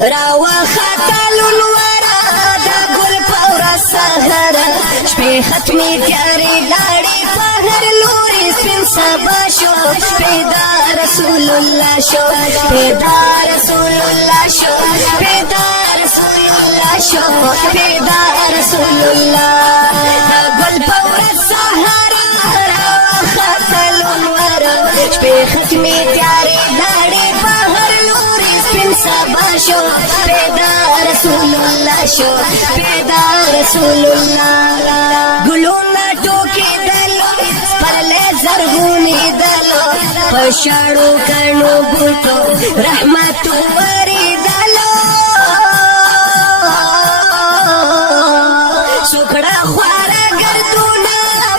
راوخته لونورا دا ګل په ورځ سهاره شپې ختمې تیارې لاړې په هر لوري سپین سبا شو پیدا رسول الله شو پیدا رسول الله شو پیدا رسول الله شو پیدا رسول الله دا ګل په ورځ سهاره راوخته لونورا شپې ختمې تیارې لاړې په هر لوري سپین سبا شو پیدا رسول الله شو پیدا رسول الله ګلونا ټوکې دلو پرلې زرغونې دلو پښاړو کڼو بوټو رحمت ورېدلو سوکړه خواره ګردونه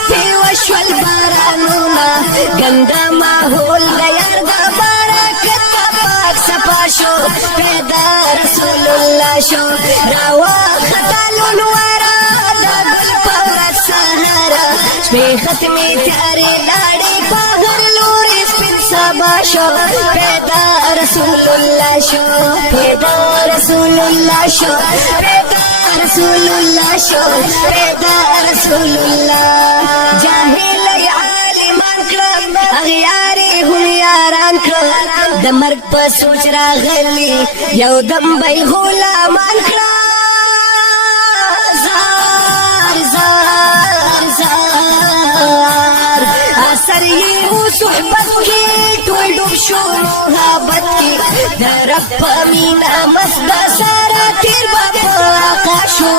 پیوشول بارانونه ګنده ماحول د یار د برکت پاک صفا شو پیدا رسول الله شو راوخته لونورا دا ګل په ورځ سهاره شپې ختمې تیارې لاړې په هر لوري سپین سبا شو پیدا رسول الله شو پیدا رسول الله شو پیدا رسول الله شو پیدا رسول الله جاهل عالمان کړم اغیارې هم یاران کړم د مرګ په سوچ راغلی یو دم به غلامان کړه زار زار زار اثر یې و صحبت کې ټول ډوب شو محبت کې د رب په مینا مست سره تیر به په آقا شو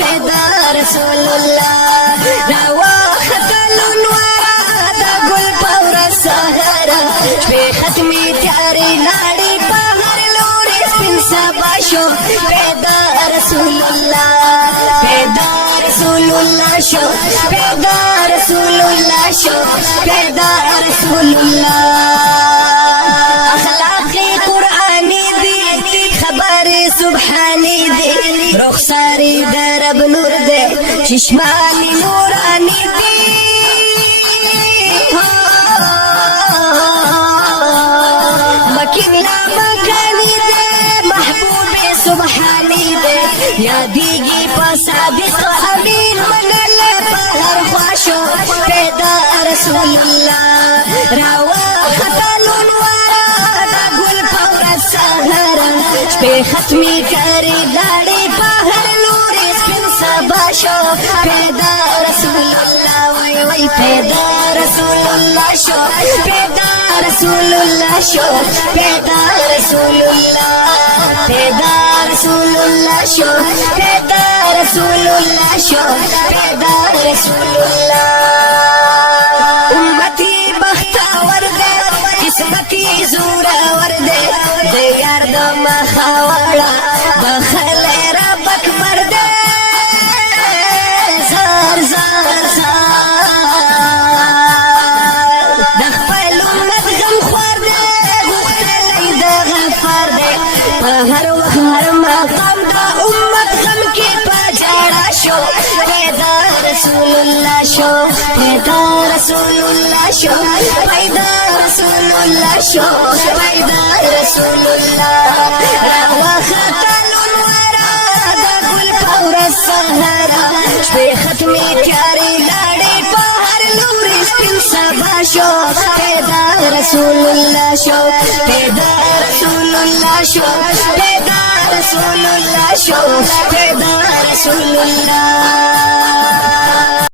پیدا رسول الله راوخته لونورا دا ګل په ورځ سهاره شپې ختمې تیارې لاړې په هر لوري سپین سبا شو پیدا رسول الله پیدا رسول الله شو پیدا رسول الله شو پیدا رسول الله اخلاق قرآنی دی خبر سبحانی دی رخساری در رب نور دی چشمانی نورانی دی مکین لا مکانی دی محبوب سبحانی دی یادیگی پا صادق امین منل پا هر خواشو پیدا رسول اللہ راوخته لونورا دا گل پا ورځ سهاره شپې ختمې تیارې لاړې په هر لوري سپین سبا شو پیدا رسول الله وای وای پیدا رسول الله شو پیدا رسول الله شو پیدا رسول الله پیدا رسول الله شو پیدا رسول الله شو پیدا رسول الله امتی بختور دے قسمتی زورور دے د یار د مخاوړه بخل رب اکبر دے زار زار زار د خپل امت غم خوار دے غختلی د غفار دے په هر وخت هر مقام د امت غم کې په جاړه شو پیدا رسول الله شو پیدا رسول الله شو پیدا رسول الله شو پیدا رسول الله راوخته لونورا دا ګل په ورځ سهاره شپې ختمې تیارې لاړې په هر لوري سپین سبا شو پیدا رسول الله شو پیدا رسول الله شو پیدا رسول الله شو پیدا رسول الله